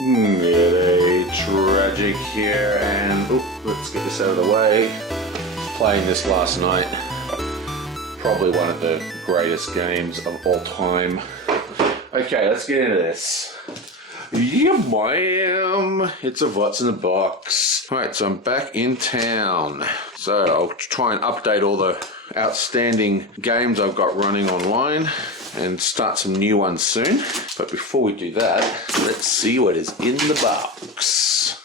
Really tragic here, and let's get this out of the way. Playing this last night, probably one of the greatest games of all time. Okay, let's get into this. Yeah, bam! It's a What's in the Box. Alright, so I'm back in town. So I'll try and update all the outstanding games I've got running online and start some new ones soon. But before we do that, let's see what is in the box.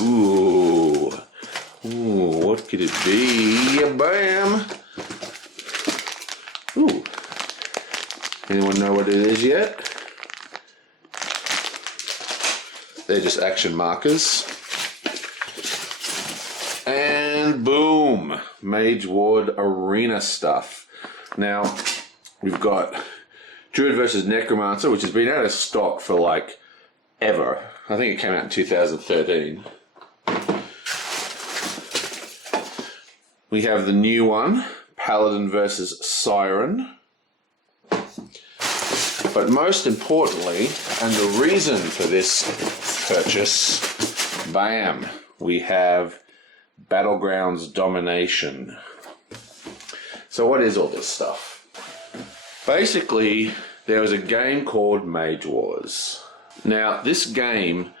Ooh, what could it be? Bam! Ooh. Anyone know what it is yet? They're just action markers. And boom! Mage Wars arena stuff. Now, we've got Druid versus Necromancer, which has been out of stock for like ever. I think it came out in 2013. We have the new one, Paladin versus Siren. But most importantly, and the reason for this purchase, bam, we have Battlegrounds Domination. So what is all this stuff? Basically, there was a game called Mage Wars. Now, this game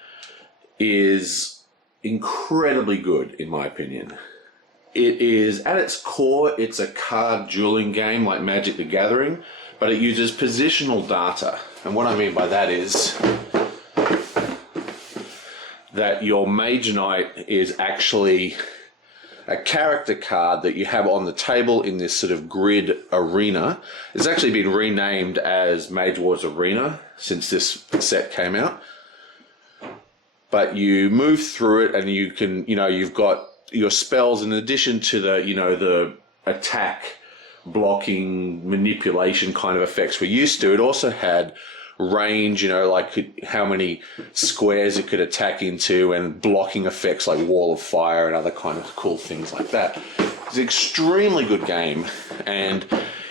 is incredibly good, in my opinion. It is, at its core, it's a card dueling game like Magic the Gathering, but it uses positional data. And what I mean by that is that your Mage Knight is actually a character card that you have on the table in this sort of grid arena. It's actually been renamed as Mage Wars Arena since this set came out. But you move through it and you can, you've got your spells in addition to the, the attack, blocking, manipulation kind of effects we're used to. It also had range, like how many squares it could attack into, and blocking effects like Wall of Fire and other kind of cool things like that. It's an extremely good game, and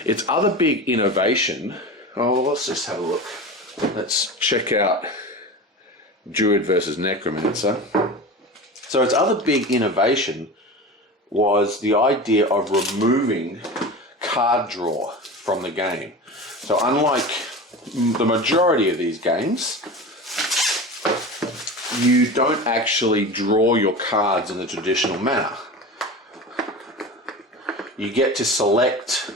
its other big innovation, let's just have a look. Let's check out Druid versus Necromancer. So its other big innovation was the idea of removing card draw from the game. So unlike the majority of these games, you don't actually draw your cards in the traditional manner. You get to select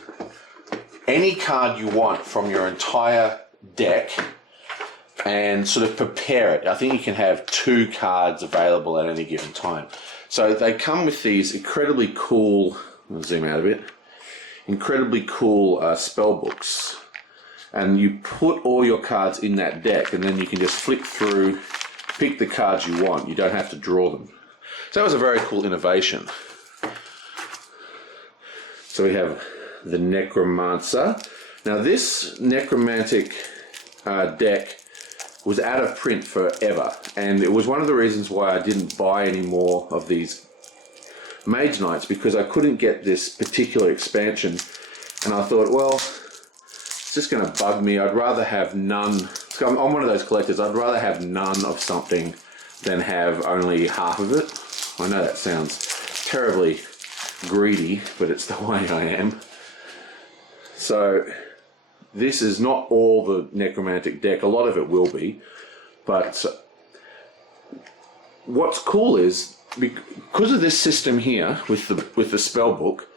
any card you want from your entire deck and sort of prepare it. I think you can have 2 cards available at any given time. So they come with these incredibly cool, I'll zoom out a bit, incredibly cool spell books. And you put all your cards in that deck, and then you can just flick through, pick the cards you want. You don't have to draw them. So that was a very cool innovation. So we have the Necromancer. Now this necromantic deck was out of print forever, and it was one of the reasons why I didn't buy any more of these Mage Knights, because I couldn't get this particular expansion, and I thought, well, it's just going to bug me. I'd rather have none. So I'm one of those collectors. I'd rather have none of something than have only half of it. I know that sounds terribly greedy, but it's the way I am. So this is not all the necromantic deck. A lot of it will be, but what's cool is because of this system here with the spell book,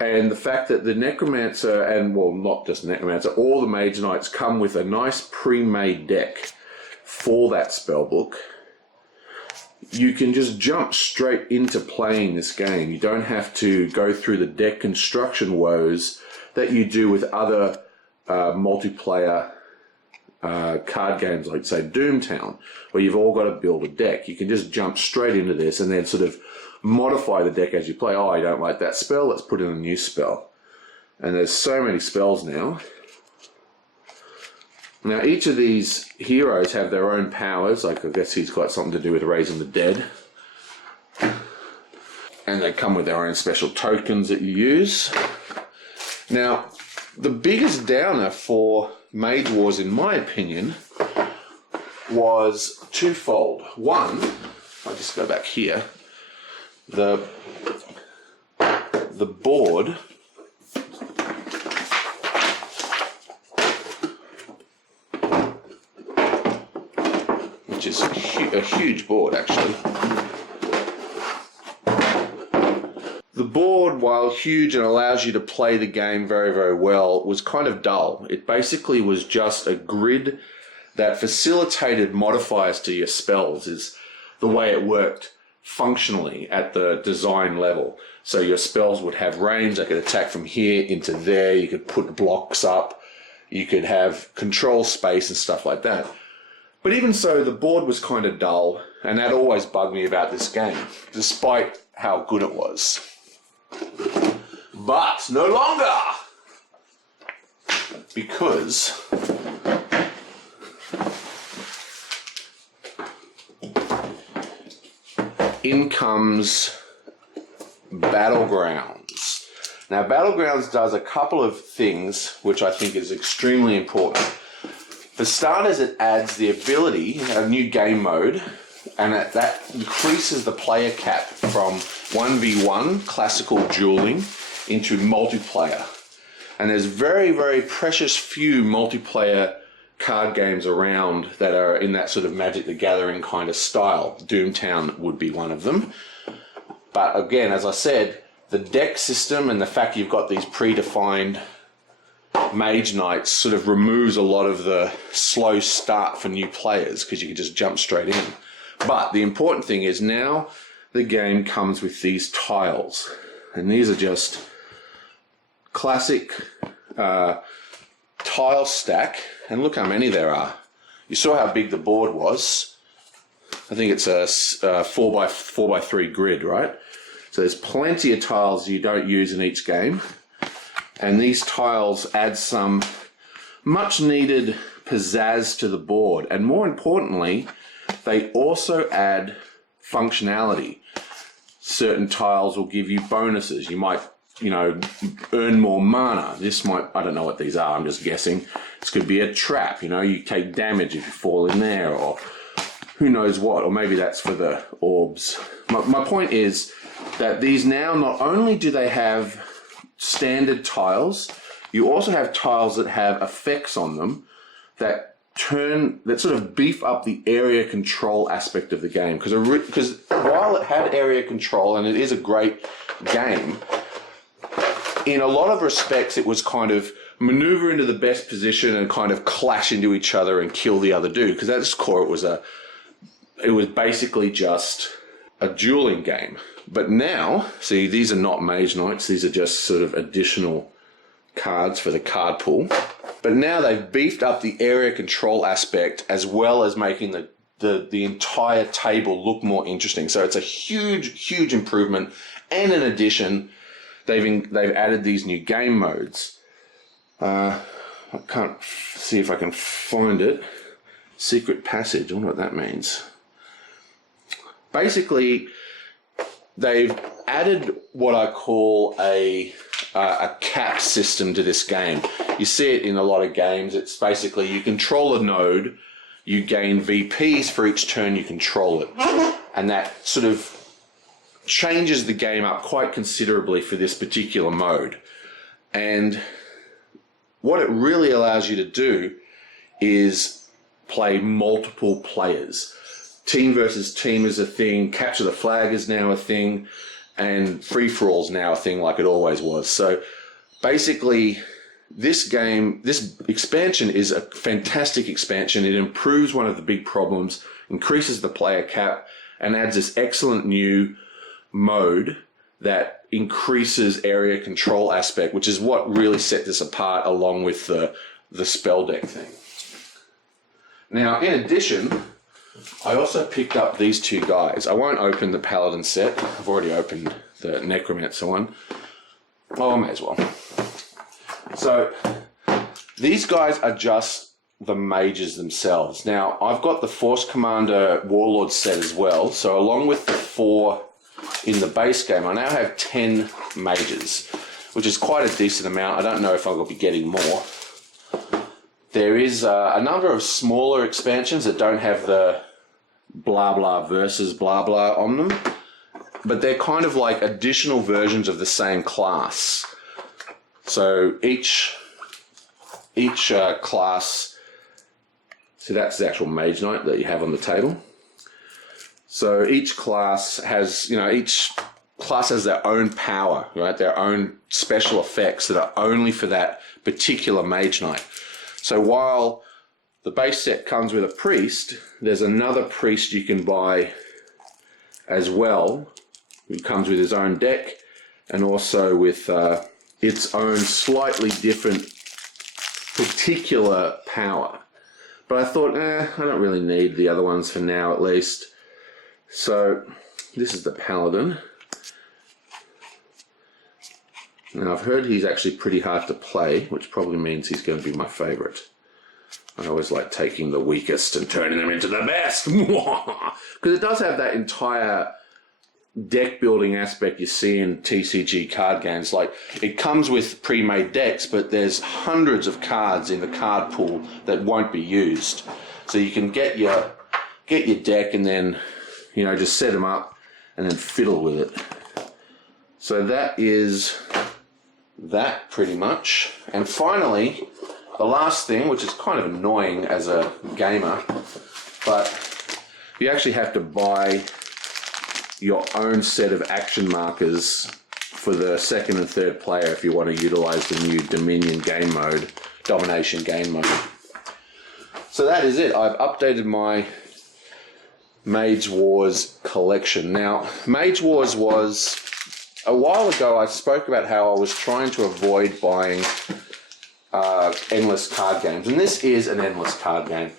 and the fact that the Necromancer, and well, not just Necromancer, all the Mage Knights come with a nice pre-made deck for that spell book, you can just jump straight into playing this game. You don't have to go through the deck construction woes that you do with other multiplayer card games like, say, Doomtown, where you've all got to build a deck. You can just jump straight into this and then sort of modify the deck as you play. Oh, I don't like that spell, let's put in a new spell. And there's so many spells now. Now each of these heroes have their own powers, like I guess he's got something to do with raising the dead. And they come with their own special tokens that you use. Now, the biggest downer for Mage Wars, in my opinion, was twofold. One, I'll just go back here. The board which is a huge board actually. The board, while huge and allows you to play the game very, very well, was kind of dull. It basically was just a grid that facilitated modifiers to your spells, is the way it worked functionally at the design level. So your spells would have range, they could attack from here into there, you could put blocks up, you could have control space and stuff like that. But even so, the board was kind of dull, and that always bugged me about this game, despite how good it was. But no longer! Because in comes Battlegrounds. Now, Battlegrounds does a couple of things which I think is extremely important. For starters, it adds the ability, a new game mode, and that increases the player cap from 1v1 classical dueling into multiplayer. And there's very, very precious few multiplayer card games around that are in that sort of Magic the Gathering kind of style. Doomtown would be one of them. But again, as I said, the deck system and the fact you've got these predefined Mage Knights sort of removes a lot of the slow start for new players because you can just jump straight in. But the important thing is now the game comes with these tiles. And these are just classic tile stack. And look how many there are. You saw how big the board was. I think it's a 4x3 grid, right? So there's plenty of tiles you don't use in each game. And these tiles add some much needed pizzazz to the board. And more importantly, they also add functionality. Certain tiles will give you bonuses. You might, earn more mana. This might, I don't know what these are, I'm just guessing. This could be a trap, you take damage if you fall in there, or who knows what, or maybe that's for the orbs. My point is that these now, not only do they have standard tiles, you also have tiles that have effects on them that sort of beef up the area control aspect of the game. Because while it had area control, and it is a great game, in a lot of respects it was kind of maneuver into the best position and kind of clash into each other and kill the other dude. Because at its core it was basically just a dueling game. But now, see, these are not Mage Knights, these are just sort of additional cards for the card pool. But now they've beefed up the area control aspect as well as making the entire table look more interesting. So it's a huge, huge improvement. And in addition, they've added these new game modes. I can't see if I can find it. Secret Passage, I wonder what that means. Basically, they've added what I call a cap system to this game. You see it in a lot of games. It's basically you control a node, you gain VPs for each turn you control it. And that sort of changes the game up quite considerably for this particular mode. And what it really allows you to do is play multiple players. Team versus team is a thing, capture the flag is now a thing, and free-for-all is now a thing like it always was. So basically, this expansion is a fantastic expansion. It improves one of the big problems, increases the player cap, and adds this excellent new mode that increases area control aspect, which is what really set this apart along with the spell deck thing. Now, in addition, I also picked up these two guys. I won't open the Paladin set. I've already opened the Necromancer one. Oh, I may as well. So, these guys are just the mages themselves. Now, I've got the Force Commander Warlord set as well. So, along with the 4 in the base game, I now have 10 mages, which is quite a decent amount. I don't know if I'll be getting more. There is a number of smaller expansions that don't have the blah blah versus blah blah on them, but they're kind of like additional versions of the same class. So each class, so that's the actual Mage Knight that you have on the table. So each class has, each class has their own power, right? Their own special effects that are only for that particular Mage Knight. So while the base set comes with a priest, there's another priest you can buy as well, who comes with his own deck and also with its own slightly different particular power. But I thought, I don't really need the other ones for now at least. So this is the Paladin. Now I've heard he's actually pretty hard to play, which probably means he's going to be my favourite. I always like taking the weakest and turning them into the best. Because it does have that entire deck building aspect you see in TCG card games. Like, it comes with pre-made decks, but there's hundreds of cards in the card pool that won't be used. So you can get your deck and then, just set them up and then fiddle with it. So that is that pretty much. And finally, the last thing, which is kind of annoying as a gamer, but you actually have to buy your own set of action markers for the second and third player if you want to utilize the new Dominion game mode, Domination game mode. So that is it. I've updated my Mage Wars collection. Now, Mage Wars was, a while ago I spoke about how I was trying to avoid buying endless card games, and this is an endless card game.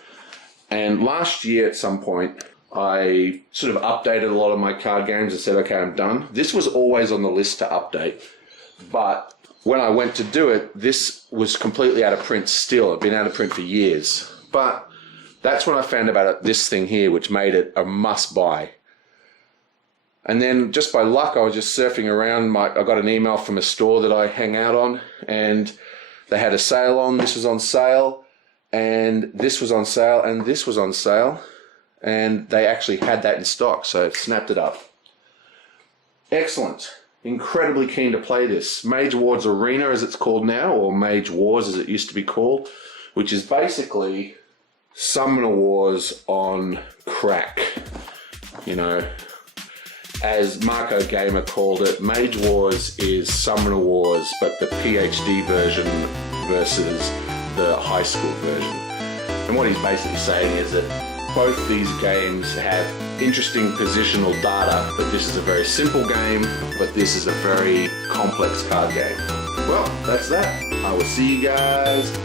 And last year at some point I sort of updated a lot of my card games and said, okay, I'm done. This was always on the list to update, but when I went to do it, this was completely out of print still. It'd been out of print for years. But that's when I found about this thing here, which made it a must buy. And then just by luck, I was just surfing around. I got an email from a store that I hang out on, and they had a sale on. This was on sale, and this was on sale, and this was on sale. And they actually had that in stock, so I snapped it up. Excellent. Incredibly keen to play this. Mage Wars Arena, as it's called now, or Mage Wars as it used to be called, which is basically Summoner Wars on crack. As Marco Gamer called it, Mage Wars is Summoner Wars, but the PhD version versus the high school version. And what he's basically saying is that both these games have interesting positional data, but this is a very simple game, but this is a very complex card game. Well, that's that. I will see you guys